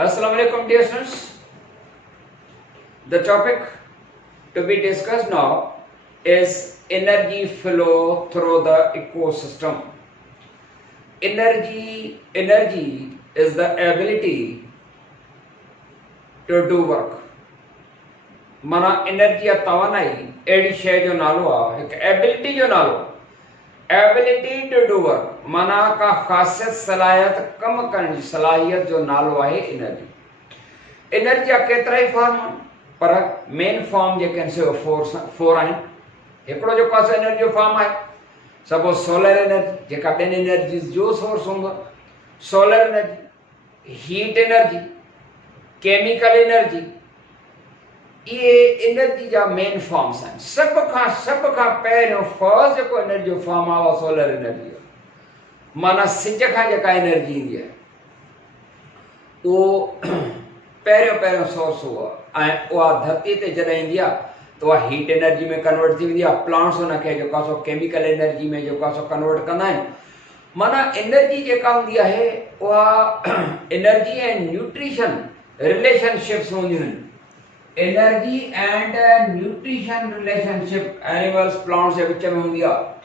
Assalamu alaikum dear students. The topic to be discussed now is energy flow through the ecosystem. Energy is the ability to do work. माना energy या तवानाई AD शय जो नालो आहे एक ability जो नालो ability to do work माना का खासियत सलाहियत कम करण जी सलाहियत जो नालो आहे एनर्जी। एनर्जी जा केतिरा ई फॉर्म पर मेन फॉर्म जेके आहिनि फोर आहिनि। हिकिड़ो जेको आहे एनर्जी जो फॉर्म आहे सपोज सोलर एनर्जी जेका ॿियनि एनर्जीज़ जो सोर्स हूंदो। Solar energy, heat energy, chemical energy, ये एनर्जी जा मेन फॉर्म्स आहिनि। सभ खां पहिरियों फर्स्ट जेको एनर्जी जो फॉर्म आहे सोलर एनर्जी माना सिज खां जेका एनर्जी ईंदी आहे उहो पहिरियों सोर्स उहो आहे ऐं उहा धरती ते जॾहिं ईंदी आहे त उहा हीट एनर्जी में कन्वर्ट थी वेंदी आहे। प्लांट्स हुनखे जेको आहे सो केमिकल एनर्जी में जेको आहे सो कन्वर्ट कंदा आहिनि। माना एनर्जी जेका हूंदी आहे उहा एनर्जी ऐं न्यूट्रिशन रिलेशनशिप्स हूंदियूं आहिनि। Energy and nutrition relationship animals plants जे विच में हूंदी आहे।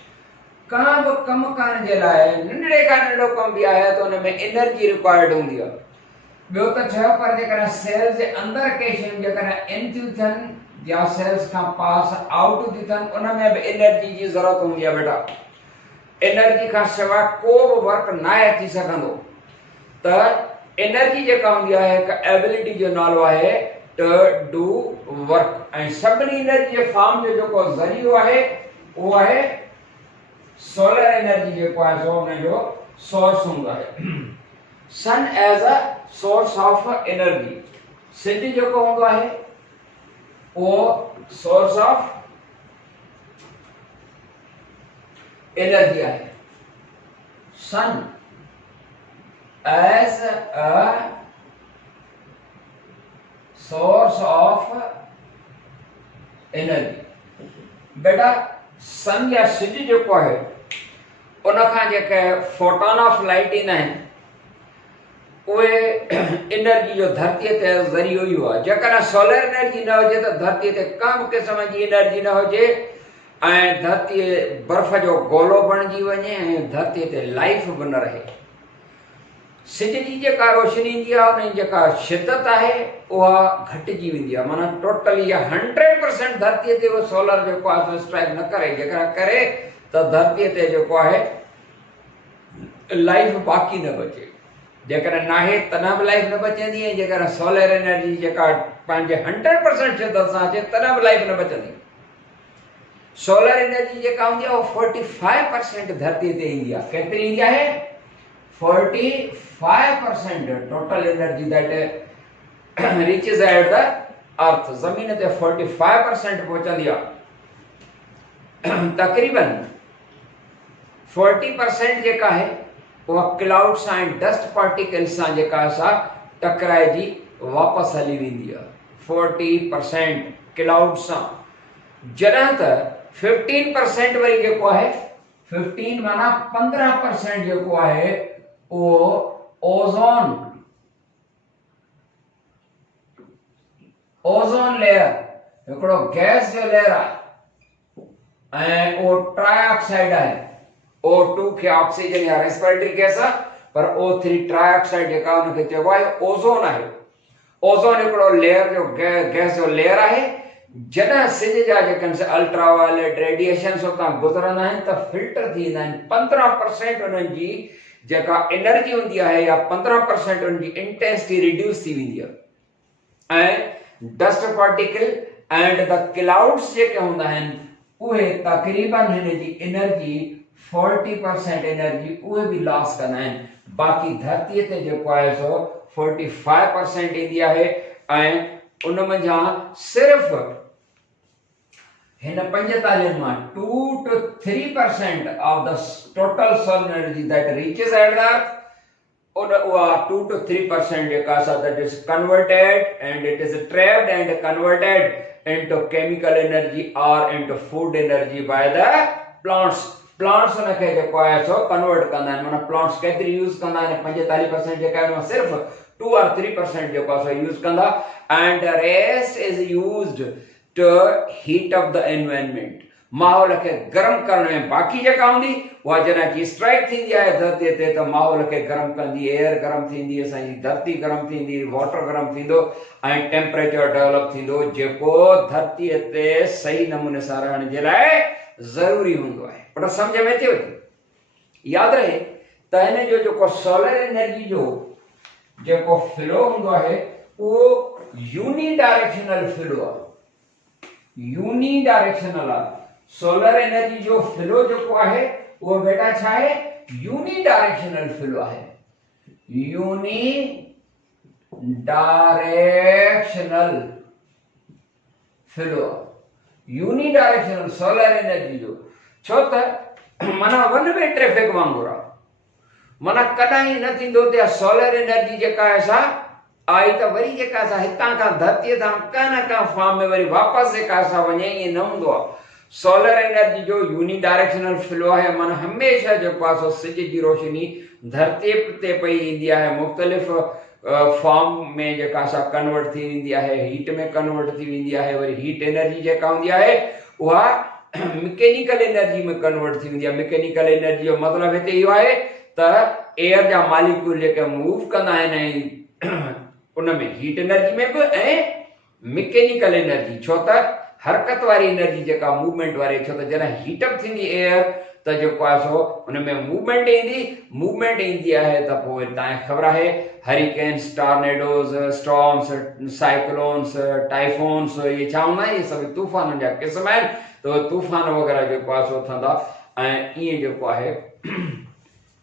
का बि कमु करण जे लाइ नंढड़े खां नंढड़ो कमु बि आहे त हुन में एनर्जी रिक्वायर्ड हूंदी आहे। ॿियो त छा पर जेकॾहिं सेल्स जे अंदरि के शयूं जेकॾहिं इन थियूं थियनि या सेल्स खां पास आउट थियूं थियनि उन में बि एनर्जी जी ज़रूरत हूंदी आहे। बेटा एनर्जी खां सवाइ को बि वर्क न आहे थी सघंदो। त एनर्जी जेका हूंदी आहे हिकु एबिलिटी जो नालो आहे to do work ऐं सभिनी एनर्जी जे फॉर्म जो जेको ज़रियो आहे उहो आहे सोलर एनर्जी जेको आहे सो हुन जो सोर्स हूंदो आहे। Sun as a source of energy, सिज जेको हूंदो आहे उहो सोर्स ऑफ एनर्जी आहे। Sun as a source of energy. बेटा सन या सिज जेको आहे उन खां जेके फोटॉन ऑफ लाइट ईंदा आहिनि उहे एनर्जी जो धरतीअ ते ज़रियो ई आहे। जेकॾहिं सोलर एनर्जी न हुजे त धरतीअ ते का बि क़िस्म जी एनर्जी न हुजे ऐं धरतीअ बर्फ़ जो गोलो बणिजी वञे ऐं धरतीअ ते लाइफ बि न रहे। सिज जी जेका रोशनी ईंदी आहे उन जी जेका शिदत आहे उहा घटिजी वेंदी आहे। माना टोटली या 100% धरतीअ ते उहो सोलर जेको आहे स्ट्राइक न करे। जेकॾहिं करे त धरतीअ ते जेको आहे लाइफ बाक़ी न बचे। जेकॾहिं नाहे तॾहिं बि लाइफ न बचंदी ऐं जेकॾहिं सोलर एनर्जी जेका पंहिंजे 100% शिदत सां अचे तॾहिं बि लाइफ न बचंदी। सोलर एनर्जी जेका हूंदी आहे उहा 45% धरतीअ ते ईंदी आहे। केतिरी ईंदी आहे? 45% total energy that reaches at the earth। ज़मीन ते 45% पहुचंदी आहे। तकरीबन 40% जेका आहे उहा क्लाउड्स ऐं डस्ट पार्टिकल्स सां जेका असां टकराइजी वापसि हली वेंदी आहे। 40% क्लाउड्स सां। जॾहिं त 15% वरी जेको आहे 15 माना 15% जेको आहे उहो ओज़ोन लेयर हिकिड़ो गैस जो लेयर आहे ऐं उहो ट्राइऑक्साइड आहे। O2 खे ऑक्सीजन या रेस्पिरेटरी गैस आहे पर O3 ट्राइऑक्साइड जेका हुनखे चइबो आहे ओज़ोन आहे। ओज़ोन हिकिड़ो लेयर जो गैस जो लेयर आहे। जॾहिं सिज जा जेके अल्ट्रावायलेट रेडिएशन्स उतां गुज़रंदा आहिनि त फिल्टर थी वेंदा आहिनि। 15% उन्हनि जी जेका एनर्जी हूंदी आहे या 15% उनजी इंटेंसिटी रिड्यूस थी वेंदी आहे ऐं dust particle and the clouds जेके हूंदा आहिनि उहे तकरीबन हिन जी एनर्जी 40% एनर्जी उहे बि लॉस कंदा आहिनि। बाक़ी धरतीअ ते जेको आहे सो 45% ईंदी आहे ऐं उन मंझां सिर्फ़ हिन 45 मां 2 to 3% of the total solar energy that reaches at the earth उहा 2 to 3% जेका सा that is converted and it is trapped and converted into chemical energy or into food energy by the plants। Plants उनखे जेको आहे so convert कंदा आहिनि। माना plants केतिरी यूज़ कंदा आहिनि 45% जेका आहिनि सिर्फ़ु 2 or 3% जेको आहे यूज़ कंदा and rest is used to heat up the environment माहौल खे गरम करण में बाक़ी जेका हूंदी उहा जॾहिं की स्ट्राइक थींदी आहे धरतीअ ते त माहौल खे गरम कंदी एयर गरम थींदी असांजी धरती गरम थींदी वाटर गरम थींदो ऐं टेम्परेचर डेवलप थींदो जेको धरतीअ ते सही नमूने सां रहण जे लाइ ज़रूरी हूंदो आहे पर सम्झ में अचेव थी यादि रहे त हिन जो जेको सोलर एनर्जी जो जेको फ्लो हूंदो आहे उहो यूनी डायरेक्शनल फ्लो आहे यूनी डायरेक्शनल आहे सोलर एनर्जी जो फ्लो जेको आहे वो बेटा छा है यूनी डायरेक्शनल फ्लो है unidirectional flow unidirectional solar energy जो छो त माना वन वे ट्रैफिक वांगुरु आहे माना कॾहिं न थींदो त सोलर एनर्जी जेका आहे सा आई त वरी जेका असां हितां खां धरतीअ तां का न का फॉर्म में वरी वापसि जेका असां वञे ईअं न हूंदो आहे सोलर एनर्जी जो यूनी डायरेक्शनल फ्लो है मन हमेशा जेको आहे सो सिज जी रोशनी धरती ते पई ईंदी आहे मुख़्तलिफ़ फॉर्म में जेका असां कन्वर्ट थी वेंदी आहे हीट में कन्वर्ट थी वेंदी आहे वरी हीट एनर्जी जेका हूंदी आहे उहा मैकेनिकल एनर्जी में कन्वर्ट थी वेंदी आहे मैकेनिकल एनर्जी जो मतिलबु हिते इहो आहे त एयर जा मॉलिक्यूल जेके मूव कंदा आहिनि उन में हीट एनर्जी में बि ऐं मैकेनिकल एनर्जी छो त हरकत वारी एनर्जी जेका मूवमेंट वारी छो त जॾहिं हीटअप थींदी एयर त जेको आहे सो उन में मूवमेंट ईंदी आहे त पोइ तव्हांखे ख़बर आहे हरिकेन्स टॉर्नेडोज़ स्टॉर्म्स साइक्लोन्स टाइफोन्स इहे छा हूंदा आहिनि इहे सभु तूफ़ाननि जा क़िस्म आहिनि त तूफ़ान वग़ैरह जेको आहे सो थींदा ऐं ईअं जेको आहे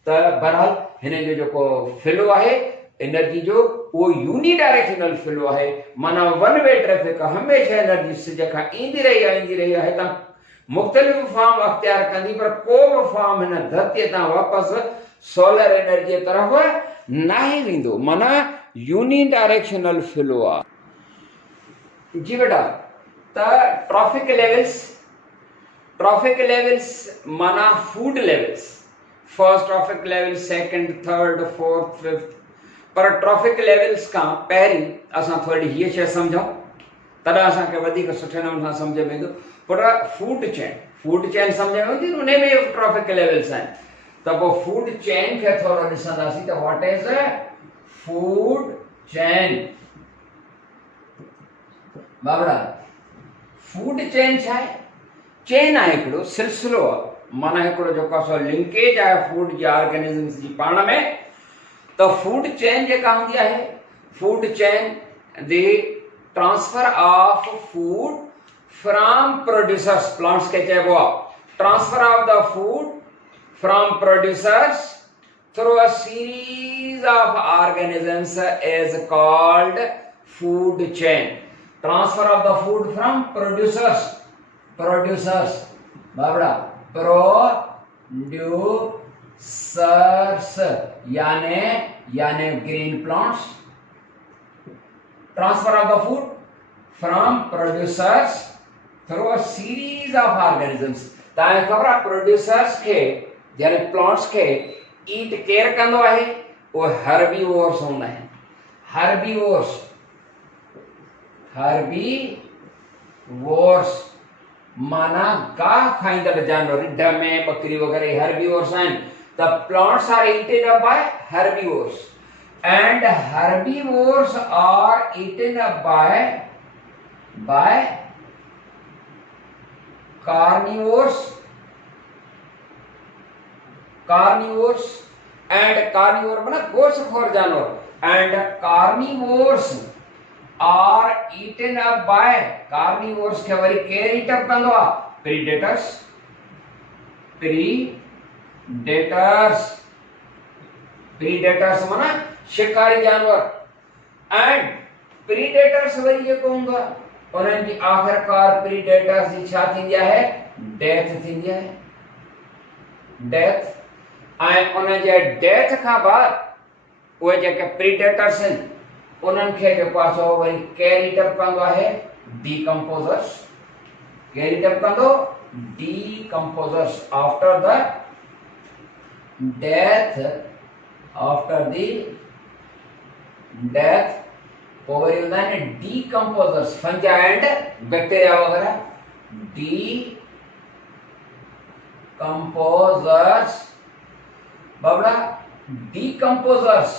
त बहरहाल हिन जो जेको फ्लो आहे एनर्जी जो वो यूनी डायरेक्शनल फ्लो है माना वन वे ट्रैफिक हमेशा एनर्जी सिज खां ईंदी रही आहे त मुख़्तलिफ़ फॉर्म अख्तियार कंदी पर को बि फॉर्म हिन धरतीअ तां वापसि सोलर एनर्जी तरफ़ नाहे वेंदो माना यूनी डायरेक्शनल फ्लो आहे जी बेटा त ट्रॉफिक लेवल्स माना food levels first trophic level second third fourth fifth पर ट्रॉफिक लेवल्स का पहिरीं असां थोरी हीअ शइ सम्झूं तॾहिं असांखे वधीक सुठे नमूने सां सम्झ में ईंदो पर फूड चेन सम्झ में ईंदी उन में ट्रॉफिक लेवल्स आहिनि त पोइ फूड चेन खे थोरो ॾिसंदासीं त व्हाट इज फूड चेन बाबड़ा फूड चेन छा आहे चेन आहे हिकिड़ो सिलसिलो आहे माना हिकिड़ो जेको आहे सो लिंकेज आहे फूड जी ऑर्गेनिजम्स जी पाण में तो फूड चेन जेका हूंदी आहे food chain the transfer of food from producers plants के चइबो आहे transfer of the food from producers through a series of organisms is called food chain transfer of the food from producers बाबड़ा सर्स यानी green plants transfer of the food from producers through a series of organisms तव्हांखे ख़बर आहे producers खे यानी plants खे ईट care कंदो आहे उहे हर्बीवोर्स हूंदा आहिनि हर्बीवोर्स माना गाह खाईंदड़ जानवर रिढ में बकरी वग़ैरह हर्बीवोर्स आहिनि The plants are eaten up by herbivores and herbivores are eaten up by carnivores and carnivore माना गोश्तखोर जानवर and carnivores are eaten up by carnivores के वरी केर eat up कंदो आहे प्रीडेटर्स माना शिकारी जानवर एंड प्रीडेटर्स वरी जेको हूंदो आहे उन्हनि जी आख़िरकार प्रीडेटर्स जी छा थींदी आहे डेथ थींदी आहे ऐं उन जे डेथ खां बाद उहे जेके प्रीडेटर्स आहिनि उन्हनि खे जेको आहे सो वरी केर ईट अप कंदो आहे डीकम्पोजर्स केर ईट अप कंदो decomposers after the death after the death, पोइ वरी हूंदा आहिनि डीकम्पोज़र्स, फंज एंड बैक्टीरिया वग़ैरह। डीकम्पोज़र्स बाबड़ा, डीकम्पोज़र्स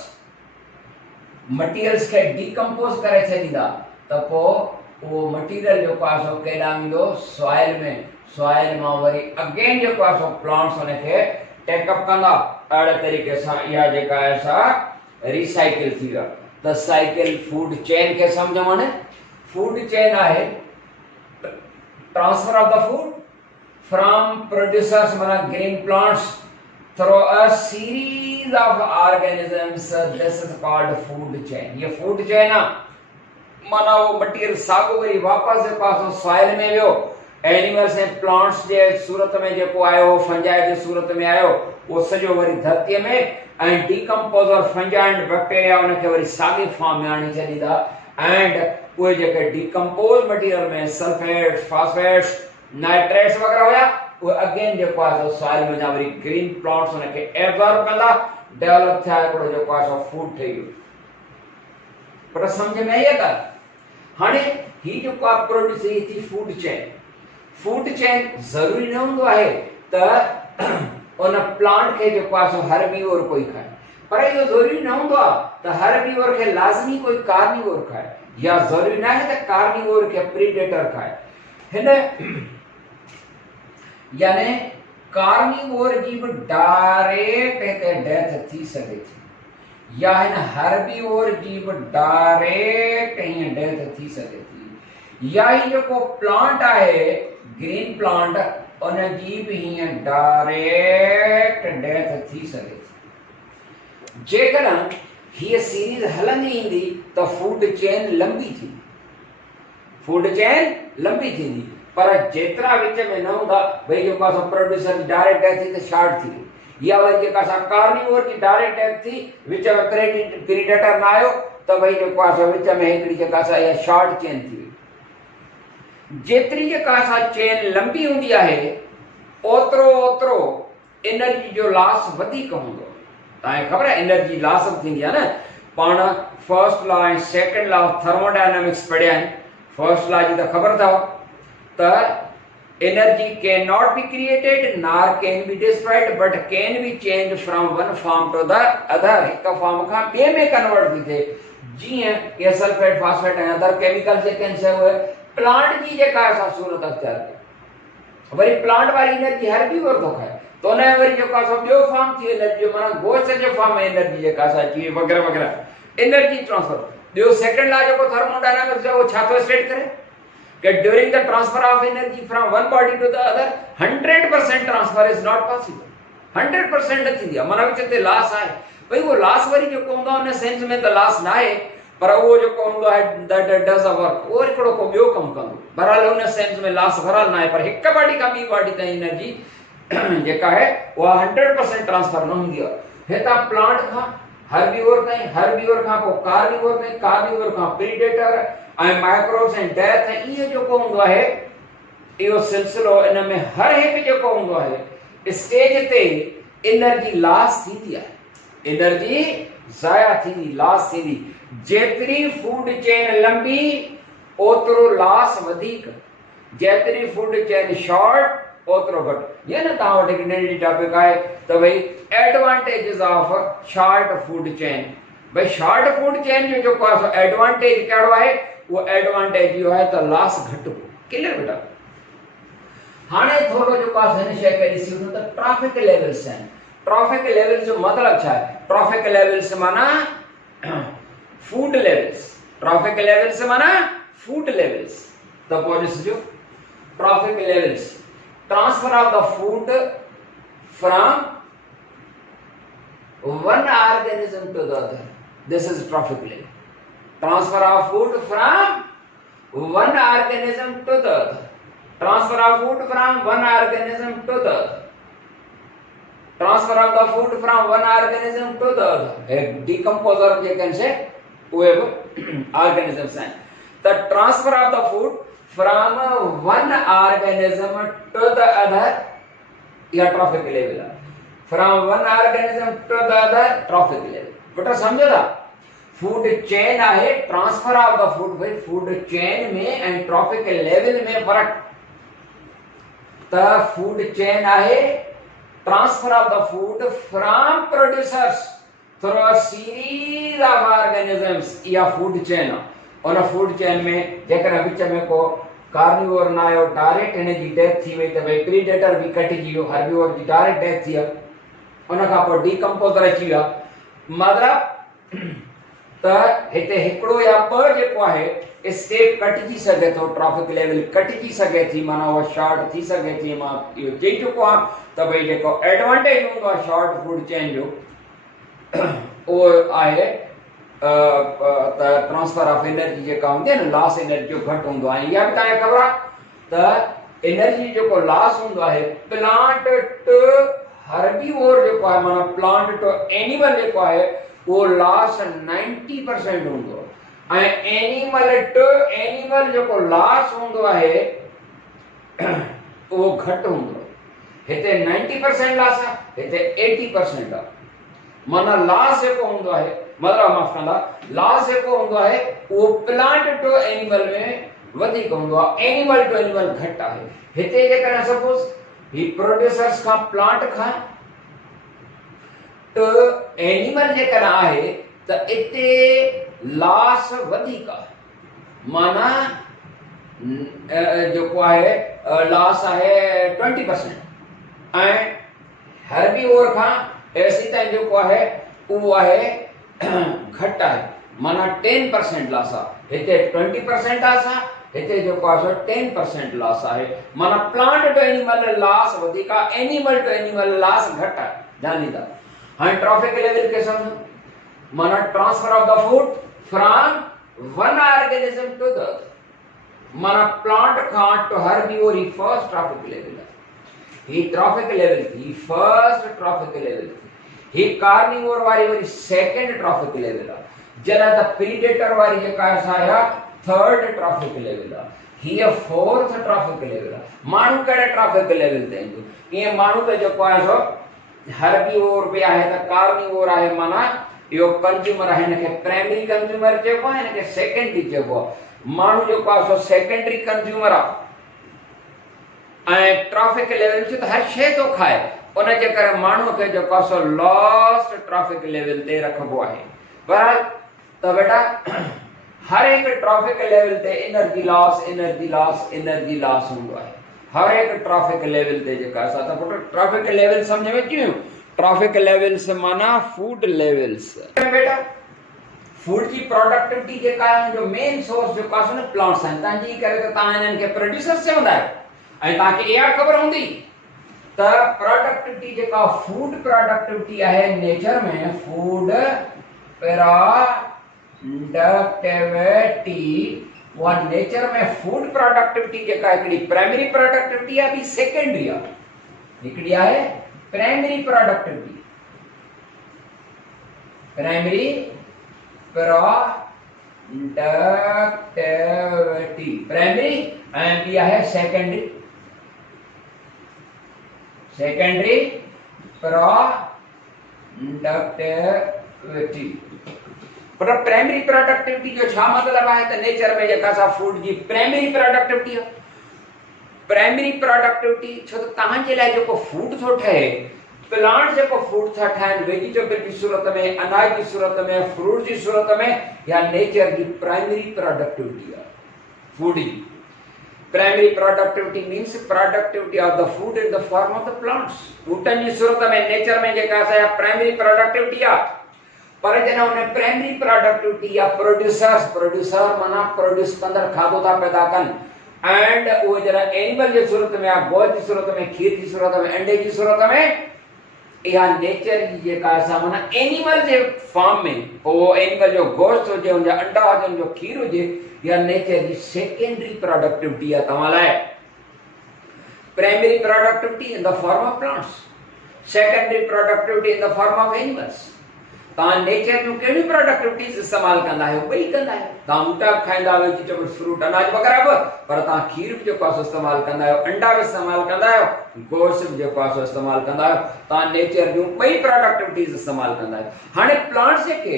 मटीरियल्स खे डीकम्पोज करे छॾींदा त पोइ उहो मटीरियल जेको आहे सो केॾांहुं ईंदो, सॉइल में, सॉइल मां वरी अगेन जेको आहे सो प्लांट्स हुनखे टेकअप कंदा। अहिड़े तरीक़े सां इहा जेका आहे सा रिसाइकिल थी विया। त साइकिल फूड चेन खे सम्झो। हाणे फूड चेन आहे transfer of the food from producers माना green plants through a series of organisms, this is called food chain। ये food chain है माना वो मटीरियल साॻो वरी वापस जे पासो सॉइल में वियो, एनिमल्स ऐं प्लांट्स जे सूरत में जेको आयो, फंजाई जे सूरत में आयो, वो सॼो वरी धरतीअ में ऐं डीकम्पोज़र फंजाई एंड बैक्टीरिया उनखे वरी साॻी फॉर्म में आणे छॾींदा। एंड उहे जेके डीकम्पोज मटीरियल में सल्फेट्स, फास्फेट्स, नाइट्रेट्स वग़ैरह हुया, वो अगेन जेको आहे सो सॉइल में जा वरी ग्रीन प्लांट्स उनखे एब्जॉर्ब कंदा, डेवलप थिया, हिकिड़ो जेको आहे सो फूड ठही वियो। पर सम्झ में आई ॻाल्हि? हाणे ही जेको आहे प्रोड्यूस थी फूड चेन। फूड चेन ज़रूरी न हूंदो आहे त उन प्लांट खे जेको आहे सो हर्बीवोर कोई खाए, पर इहो ज़रूरी न हूंदो आहे त हर्बीवोर खे लाज़मी कोई कार्निवोर खाए, या ज़रूरी न आहे त कार्निवोर खे प्रीडेटर खाए। हिन यानी कार्निवोर जी भी डायरेक्ट हिते डेथ थी सके थी, या हिन हर्बीवोर जी भी डायरेक्ट हीअं डेथ थी सके थी, या ही जेको प्लांट आहे ग्रीन प्लांट उन जी भी हीअं डायरेक्ट डेथ थी सके थी। जेकॾहिं हीअ सीरीज हलंदी ईंदी त फूड चेन लंबी थी, फूड चेन लंबी थींदी। पर जेतिरा विच में न हूंदा, भई जेको असां प्रोड्यूसर जी डायरेक्ट डेथ थी त शॉर्ट थी वई, या वरी जेका असां कार्निवोर जी डायरेक्ट डेथ थी, विच में प्रीडेटर न आयो त भई जेको आहे विच में हिकिड़ी जेका असां इहा शॉर्ट चेन थी वई। जेतिरी जेका असां चेन लंबी हूंदी आहे, ओतिरो ओतिरो एनर्जी जो लॉस वधीक हूंदो। तव्हांखे ख़बर आहे एनर्जी लॉस थींदी आहे न। पाण फर्स्ट लॉ ऐं सेकेंड लॉ ऑफ थर्मोडायनामिक्स पढ़िया आहिनि। फर्स्ट लॉ जी त ख़बर अथव त energy cannot be created nor can be destroyed but can be changed from one form to the other। हिक फॉर्म खां ॿिए में कन्वर्ट थी थिए, जीअं के सल्फेट, फास्फेट ऐं अदर केमिकल जेके आहिनि शइ उहे प्लांट जी जेका असां सूरत अख्तियार कई। वरी प्लांट वारी एनर्जी हर्बीवोर थो खाए त उन वरी जेको आहे ॿियो फॉर्म थी एनर्जी माना गोश्त जे फॉर्म में एनर्जी जेका असां अची वग़ैरह वग़ैरह एनर्जी ट्रांसफर। ॿियो सेकेंड लॉ जेको थर्मोडायनामिक्स जो, उहो छा थो स्टेट करे that during the transfer of energy from one body to the other 100% transfer is not possible। 100% थींदी आहे, माना विच ते लॉस आहे। भई वो लॉस वरी जेको हूंदो आहे उन सेंस में त लॉस न आहे, पर उहो जेको हूंदो आहे दैट डज अ वर्क, उहो हिकिड़ो को ॿियो कमु कंदो। बहरहाल उन सेंस में लॉस बहरहाल न आहे, पर हिक बॉडी खां ॿी बॉडी ताईं एनर्जी जेका आहे उहा 100% ट्रांसफर न हूंदी आहे। हितां प्लांट खां हर्बीवोर ताईं, हर्बीवोर खां पोइ कार्निवोर ताईं, कार्निवोर खां प्रीडेटर ऐं माइक्रोब्स ऐं डेथ, इहो जेको हूंदो आहे इहो सिलसिलो इन में हर हिकु जेको हूंदो आहे स्टेज ते एनर्जी लॉस थींदी आहे, एनर्जी ज़ाया थींदी, लॉस थींदी। जेतिरी फूड चेन लंबी ओतिरो लॉस वधीक, जेतिरी फूड चेन शॉर्ट ओतिरो घटि। ये न तव्हां वटि हिकु नंढी टॉपिक आहे त भई एडवांटेजिस ऑफ शॉर्ट फूड चेन। भई शॉर्ट फूड चेन जो जेको आहे एडवांटेज कहिड़ो आहे? वो एडवांटेज इहो आहे त लॉस घटि हो। क्लियर बेटा? हाणे थोरो जेको आहे हिन शइ खे ॾिसी वठूं त ट्रैफिक लेवल्स आहिनि। ट्रैफिक लेवल्स जो मतिलबु छा आहे? ट्रैफिक लेवल्स माना फूड लेवल्स। ट्रैफिक लेवल्स माना फूड लेवल्स। त पोइ ॾिसजो trophic levels, transfer of the food from one organism to the other, this is trophic level। transfer of food from one organism to the other, transfer of food from one organism to the other, transfer of the food from one organism to the other। एक decomposer जे कन से उहे organisms हैं। the transfer of the food from one organism to the other या trophic level है। from one organism to the other trophic level। बेटा समझो था? फूड चेन आहे ट्रांसफर ऑफ द फूड भाई फूड चेन में एंड ट्रॉफिक लेवल में फर्क त फूड चेन आहे transfer of the food from producers through a series of organisms या फूड चेन उन फूड चेन में जेकर विच में को कार्निवोर ना आयो डायरेक्ट इन जी डेथ थी वई त भाई प्रीडेटर भी कटिजी वियो हर्बीवोर जी डायरेक्ट डेथ थी उन खां पोइ डीकंपोजर अची विया मतलब त हिते हिकिड़ो या ॿ जेको आहे स्टेप कटिजी सघे थो ट्रैफिक लेवल कटिजी सघे थी माना उहा शॉर्ट थी सघे थी मां इहो चई चुको आहियां त भई जेको एडवांटेज हूंदो आहे शॉर्ट फूड चेन जो उहो आहे त ट्रांसफर ऑफ एनर्जी जेका हूंदी आहे न लॉस एनर्जी जो घटि हूंदो आहे इहा बि तव्हांखे ख़बर आहे त एनर्जी जेको लॉस हूंदो आहे प्लांट टू हर्बीवोर जेको आहे माना प्लांट टू एनिमल जेको आहे वो लॉस 90% हूंदो ऐं एनिमल टू एनिमल जेको लॉस हूंदो आहे उहो घटि हूंदो हिते 90% लॉस आहे हिते 80% आहे माना लॉस जेको हूंदो आहे मतलब माफ कंदा लॉस जेको हूंदो आहे उहो प्लांट टू एनिमल में वधीक हूंदो आहे एनिमल टू एनिमल घटि आहे हिते जेकॾहिं सपोज ही प्रोड्यूसर्स खां प्लांट खां तो एनिमल जेकर आहे त इते लॉस वधीक आहे माना जेको आहे लॉस आहे 20% ऐं हर्बीवोर खां एसी ताईं जेको आहे उहो आहे घटि आहे माना 10% लॉस आहे हिते 20% लॉस आहे हिते जेको आहे 10% लॉस आहे माना प्लांट टू एनिमल लॉस वधीक आहे एनिमल टू एनिमल लॉस घटि आहे ध्यान ॾींदा हाणे ट्रॉफिक लेवल के सम्झो माना transfer of the food from one organism to the माना प्लांट खां टू हर्बीवोर ही फर्स्ट ट्रॉफिक लेवल ही ट्रॉफिक लेवल ही फर्स्ट ट्रॉफिक लेवल ही कार्निवोर वारी वरी सेकंड ट्रॉफिक लेवल जरा द प्रीडेटर वारी जेका आहे थर्ड ट्रॉफिक लेवल ही फोर्थ ट्रॉफिक लेवल माण्हू कहिड़े ट्रॉफिक लेवल ते ईंदो ईअं माण्हू त जेको आहे सो हर्बीवोर भी आहे त कार्निवोर आहे माना यो कंज्यूमर आहे इनके प्राइमरी कंज्यूमर चइबो आहे इनके सेकेंडरी चइबो आहे माण्हू जेको आहे सो सेकेंडरी कंज्यूमर आहे ऐं ट्रैफिक लेवल छो त हर शइ थो खाए उन जे करे माण्हू खे जेको आहे सो लास्ट ट्रैफिक लेवल ते रखबो आहे बहरहाल त बेटा हर एक ट्रैफिक लेवल ते एनर्जी लॉस हूंदो आहे हर एक ट्रैफिक लेवल ते जेका असां त पुट ट्रैफिक लेवल समझ में अची ट्रैफिक लेवल्स माना फूड लेवल्स बेटा फूड की प्रोडक्टिविटी जेका आहे जो मेन सोर्स जेको आहे न प्लांट्स आहिनि तंहिंजी करे त तव्हां इन्हनि खे प्रोड्यूसर्स चवंदा आहियो ऐं तव्हांखे इहा ख़बर हूंदी त प्रोडक्टिविटी जेका फूड प्रोडक्टिविटी आहे नेचर में फूड प्रोडक्टिविटी वन नेचर में फूड प्रोडक्टिविटी जेका हिकड़ी प्राइमरी प्रोडक्टिविटी आहे बि सेकेंडरी आहे हिकड़ी आहे primary productivity primary productivity primary and ॿी आहे सेकेंडरी प्रोडक्टिविटी पर प्राइमरी प्रोडक्टिविटी जो छा मतलब है तो नेचर में जेका सा फूड जी प्राइमरी प्रोडक्टिविटी प्राइमरी प्रोडक्टिविटी छो तो तहां जे लाइ जेको फूड थो ठहे प्लांट जेको फूड था ठाहिनि वेजिटेबल की सूरत में अनाज की सूरत में फ्रूट की सूरत में या नेचर की प्राइमरी प्रोडक्टिविटी है फूड की primary productivity means productivity of the food in the form of the plants बूटन की सूरत में नेचर में जेका सा प्राइमरी प्रोडक्टिविटी है पर जना उन्हें प्राइमरी प्रोडक्टिविटी या प्रोड्यूसर माना प्रोड्यूस कंदड़ खाधो था पैदा कन एंड वो जरा एनिमल की सूरत में या गौ की सूरत में खीर की सूरत में अंडे की सूरत में या नेचर की जेका सा माना एनिमल जे फॉर्म में वो एनिमल जो गोश्त हो जे उनजा अंडा हो जे जो खीर हो जे या नेचर की सेकेंडरी प्रोडक्टिविटी या तव्हां लाइ primary productivity in the form of plants secondary productivity in the form of animals तव्हां नेचर जूं कहिड़ियूं प्रोडक्टिविटीज़ इस्तेमालु कंदा आहियो ॿई कंदा आहियो तव्हां ॿूटा खाईंदा वेजिटेबल फ्रूट अनाज वग़ैरह बि पर तव्हां खीर बि जेको आहे इस्तेमालु कंदा आहियो अंडा बि इस्तेमालु कंदा आहियो गोश्त बि जेको आहे इस्तेमालु कंदा आहियो तव्हां नेचर जूं ॿई प्रोडक्टिविटीज़ इस्तेमालु कंदा आहियो हाणे प्लांट्स जेके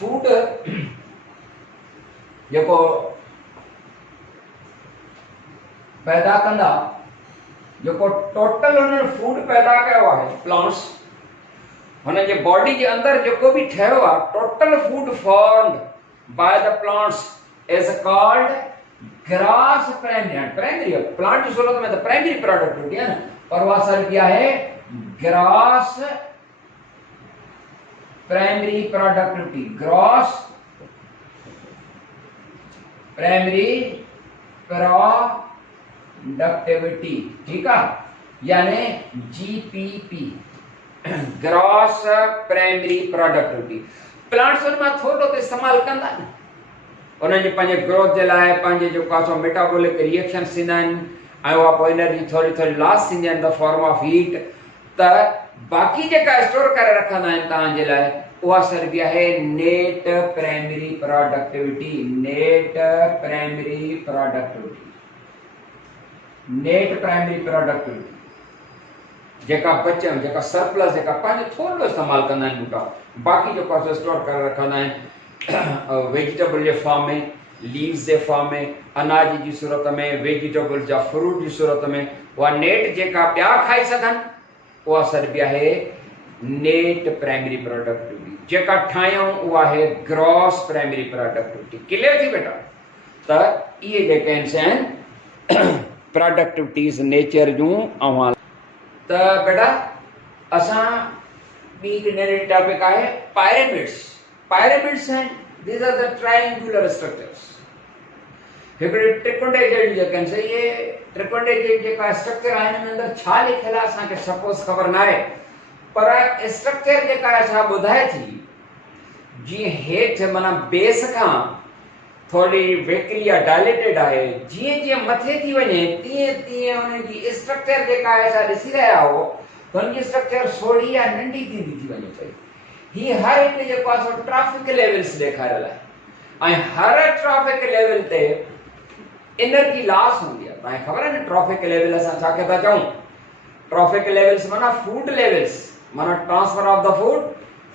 फूड जेको पैदा कंदा, जेको टोटल उन्हनि फूड पैदा कयो आहे प्लांट्स, हुन जे बॉडी जे अंदर जेको भी ठहियो आहे total food formed by the plants is called grass primary. Primary plant की सूरत में तो प्राइमरी प्रोडक्टिविटी है ना, पर वह असर क्या है grass primary productivity, gross primary productivity, ठीक है, यानी GPP, gross primary productivity. Plants में थोड़ो तो इस्तेमाल कंदा न, उन्हनि पंहिंजे ग्रोथ जे लाइ पंहिंजे जेको आहे सो मेटाबॉलिक रिएक्शन्स थींदा आहिनि ऐं उहा पोइ एनर्जी थोड़ी थोड़ी लॉस थींदी आहे इन द फॉर्म ऑफ हीट। त बाक़ी जेका स्टोर करे रखंदा आहिनि तव्हांजे लाइ उहा सर्बी आहे net primary productivity, net primary productivity, net primary productivity जेका बचन जेका सरप्लस जेका पंहिंजो थोरो इस्तेमाल कंदा आहिनि बूटा, बाक़ी जेको आहे स्टोर करे रखंदा आहिनि वेजिटेबल जे फॉर्म में, लीव्स जे फॉर्म में, अनाज जी सूरत में, वेजिटेबल जा फ्रूट जी सूरत में, उहा नेट जेका ॿिया खाई सघनि उहा सर्बी आहे नेट प्राइमरी प्रोडक्टिविटी। जेका ठाहियूं उहा आहे ग्रॉस प्राइमरी प्रोडक्टिविटी। क्लियर थी बेटा? त इहे जेके आहिनि प्रोडक्टिविटीज़ नेचर जूं। ऐं त बेटा असां ॿी नई टॉपिक आहे पायरेमिड्स। पायरेमिड्स आहिनि, these are the triangular structures. हिकिड़े ट्रिकोडेड्रॉन जेके आहिनि, इहे ट्रिकोडेड्रॉन जेका स्ट्रक्चर आहिनि हिन अंदरि छा लिखियलु आहे असांखे सपोज ख़बर न आहे, पर स्ट्रक्चर जेका आहे छा ॿुधाए थी जीअं हेठि माना बेस खां थोड़ी वेकली या डायलेटेड आहे, जीअं जीअं मथे थी वञे तीअं तीअं हुन जी स्ट्रक्चर जेका आहे छा ॾिसी रहिया हो त हुन जी स्ट्रक्चर सोढ़ी या नंढी थींदी थी वञे पई। ही हर हिकु जेको आहे सो ट्रॉफिक लेवल्स ॾेखारियल आहे ऐं हर ट्रॉफिक लेवल ते एनर्जी लॉस हूंदी आहे। तव्हांखे ख़बर आहे न ट्रॉफिक लेवल असां छा खे था चऊं? ट्रॉफिक लेवल्स माना फूड लेवल्स, माना transfer of the food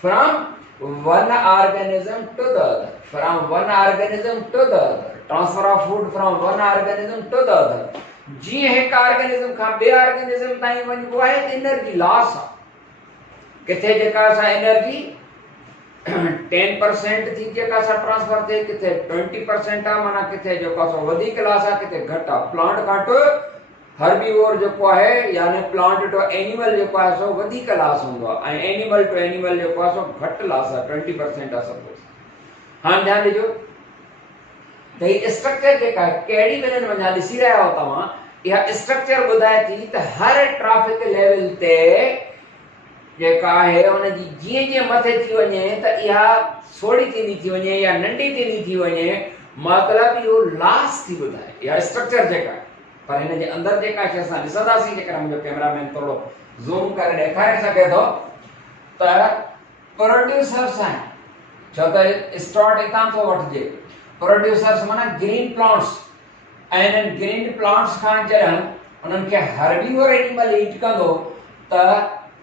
from one organism to the other, from one organism to the other, transfer of food from one organism to the other। जी एक organism खां ॿिए organism ताईं वञिबो आहे त energy loss आहे। किथे जेका असां एनर्जी 10% थी जेका असां ट्रांसफर थिए, किथे 20% आहे, माना किथे जेको आहे वधीक लॉस आहे, किथे घटि आहे। प्लांट खां हर्बीवोर जेको आहे यानी प्लांट टू एनिमल जेको आहे सो वधीक लॉस हूंदो आहे ऐं एनिमल टू एनिमल जेको आहे सो घटि लॉस आहे, 20% आहे सपोज। हाणे ध्यानु ॾिजो त हीअ स्ट्रक्चर जेका आहे कहिड़ी वजह वञा ॾिसी रहिया हो तव्हां, इहा स्ट्रक्चर ॿुधाए थी त हर ट्रैफिक लेवल ते जेका आहे हुनजी जीअं जीअं मथे थी वञे त इहा सोढ़ी थींदी थी वञे या नंढी थींदी थी वञे, मतिलबु इहो लॉस थी ॿुधाए इहा स्ट्रक्चर जेका आहे। पर हिन जे अंदर जेका शइ असां ॾिसंदासीं, जेकर मुंहिंजो कैमरामैन थोरो ज़ूम करे ॾेखारे सघे थो, त प्रोड्यूसर्स आहिनि, छो त स्टार्ट हितां थो वठिजे। प्रोड्यूसर्स माना ग्रीन प्लांट्स ऐं हिननि ग्रीन प्लांट्स खां जॾहिं उन्हनि खे हर्बीवोर एनिमल ईट कंदो त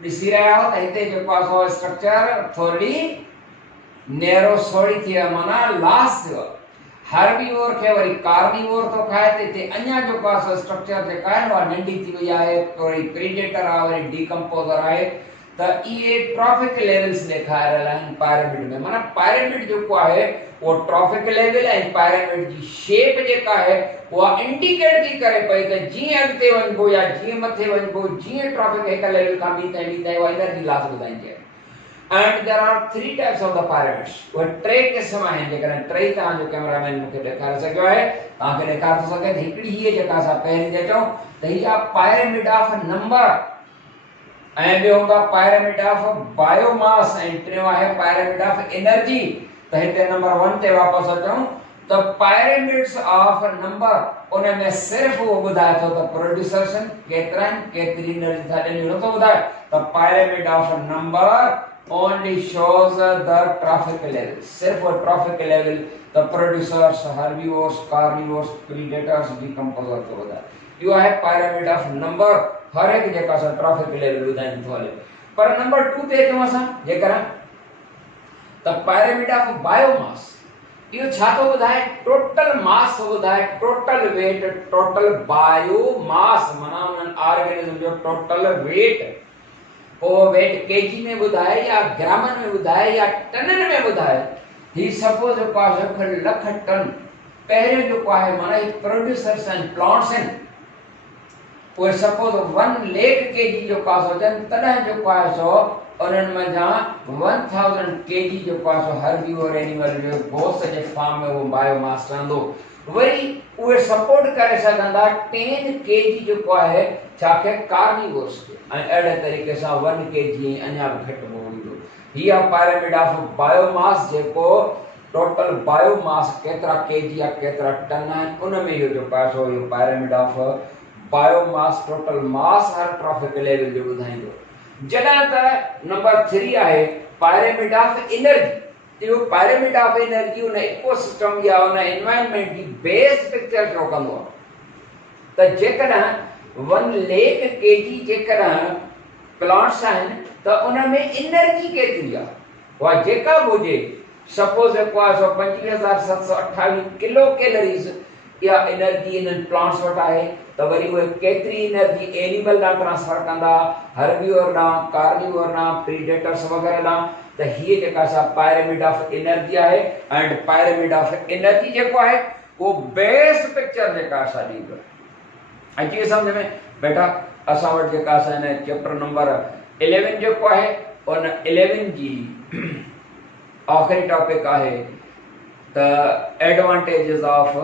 ॾिसी रहिया हो त हिते जेको आहे सो स्ट्रक्चर थोरी नैरो सोढ़ी थी आहे, माना लॉस थियो। हर्बीवोर खे वरी कार्निवोर तो खाए त हिते अञा जेको आहे स्ट्रक्चर जेका आहे उहा नंढी थी वई आहे, वरी प्रीडेटर आहे, वरी डीकम्पोज़र आहे। त इहे ट्रॉफिक लेवल्स ॾेखारियल आहिनि पायरेमिड में। माना पायरेमिड जेको आहे उहो ट्रॉफिक लेवल ऐं पायरेमिड जी शेप जेका आहे उहा इंडिकेट थी करे पई त जीअं अॻिते वञिबो या जीअं मथे वञिबो, जीअं ट्रॉफिक हिकु लेवल खां ॿी ताईं उहा एनर्जी लॉस ॿुधाईंदी आहे। And there are 3 types of the pyramids। वो टे क़िस्म आहिनि, जेकॾहिं टे तव्हांजो कैमरामैन मूंखे ॾेखारे सघियो आहे, तव्हांखे ॾेखारे थो सघे त हिकिड़ी हीअ जेका असां पहिरीं था चऊं त हीअ आहे पायरेमिड ऑफ नंबर ऐं ॿियो हूंदो आहे पायरेमिड ऑफ बायोमास ऐं टियों आहे पायरेमिड ऑफ एनर्जी। त हिते नंबर 1 ते वापसि अचूं त पायरेमिड्स ऑफ नंबर उन में सिर्फ़ उहो ॿुधाए थो त प्रोड्यूसर्स केतिरा आहिनि, केतिरी एनर्जी था ॾियनि, नथो ॿुधाए। त pyramid of number only shows the trophic level, सिर्फ वो trophic level, the producers, herbivores, carnivores, predators, decomposers को होता है। यो है pyramid of number, हर एक जेका सा trophic level ॿुधाइनि थो हले। पर नंबर 2 ते अचूं असां जेकर द pyramid of biomass इहो छा थो ॿुधाए टोटल मास थो ॿुधाए टोटल वेट टोटल बायोमास माना उन्हनि ऑर्गेनिज्म जो total weight oh wait KG में ॿुधाए या ग्रामनि में ॿुधाए या टननि में ॿुधाए ही सपोज जेको आहे लख टन पहिरियों जेको आहे माना ही प्रोड्यूसर्स एंड प्लांट्स आहिनि उहे सपोज 1 लाख केजी जेको आहे हुजनि तॾहिं जेको आहे सो उन्हनि मंझां 1000 केजी जेको आहे सो हर्बीवोर एनिमल जो घोस जे फार्म में उहो बायोमास रहंदो वरी उहे सपोर्ट करे सघंदा 10 केजी जेको आहे छाखे कार्निवोर्स ऐं अहिड़े तरीक़े सां 1 केजी अञा बि घटि हूंदो ही आहे pyramid ऑफ बायोमास जेको टोटल बायोमास केतिरा केजी या केतिरा टन आहिनि उन में इहो जेको आहे सो इहो pyramid of biomass total mass hydrotrophic level जो ॿुधाईंदो जॾहिं त नंबर 3 आहे pyramid ऑफ एनर्जी इहो pyramid ऑफ एनर्जी उन इकोसिस्टम या उन एनवायरनमेंट जी बेस पिक्चर शो कंदो आहे त जेकॾहिं 1 लाख केजी जेकॾहिं प्लांट्स आहिनि त उन में एनर्जी केतिरी आहे उहा जेका बि हुजे सपोज जेको आहे सो 25728 किलो कैलोरीज़ या एनर्जी इन्हनि प्लांट्स वटि आहे त वरी उहे केतिरी एनर्जी एनिमल ॾांहुं ट्रांसफर कंदा हर्बीवोर ॾांहुं कार्निवोर ॾांहुं प्रीडेटर्स वग़ैरह ॾांहुं त हीअ जेका असां pyramid ऑफ एनर्जी आहे एंड pyramid ऑफ एनर्जी जेको आहे उहो बेस्ट पिक्चर जेका असां ॾींदो आहे अची सम्झ में बेटा असां वटि जेका असां हिन चैप्टर नंबर 11 जेको आहे उन 11 जी आख़िरी टॉपिक आहे त advantages of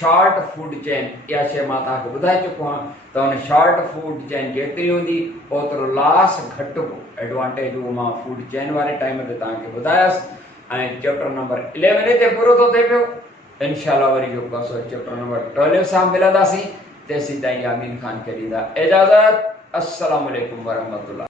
short food chain इहा शइ मां तव्हांखे ॿुधाए चुको आहियां त हुन शॉर्ट फूड चेन जेतिरी हूंदी ओतिरो लॉस घटि एडवांटेज उहो मां फूड चेन वारे टाइम ते तव्हांखे ॿुधायसि ऐं चैप्टर नंबर 11 हिते पूरो थो थिए पियो इंशाल्लाह वरी जेको आहे चैप्टर नंबर 12 सां मिलंदासीं तेसीं ताईं यामीन ख़ान खे ॾींदा इजाज़त अस्सलाम वालेकुम वरहमतुल्लाह।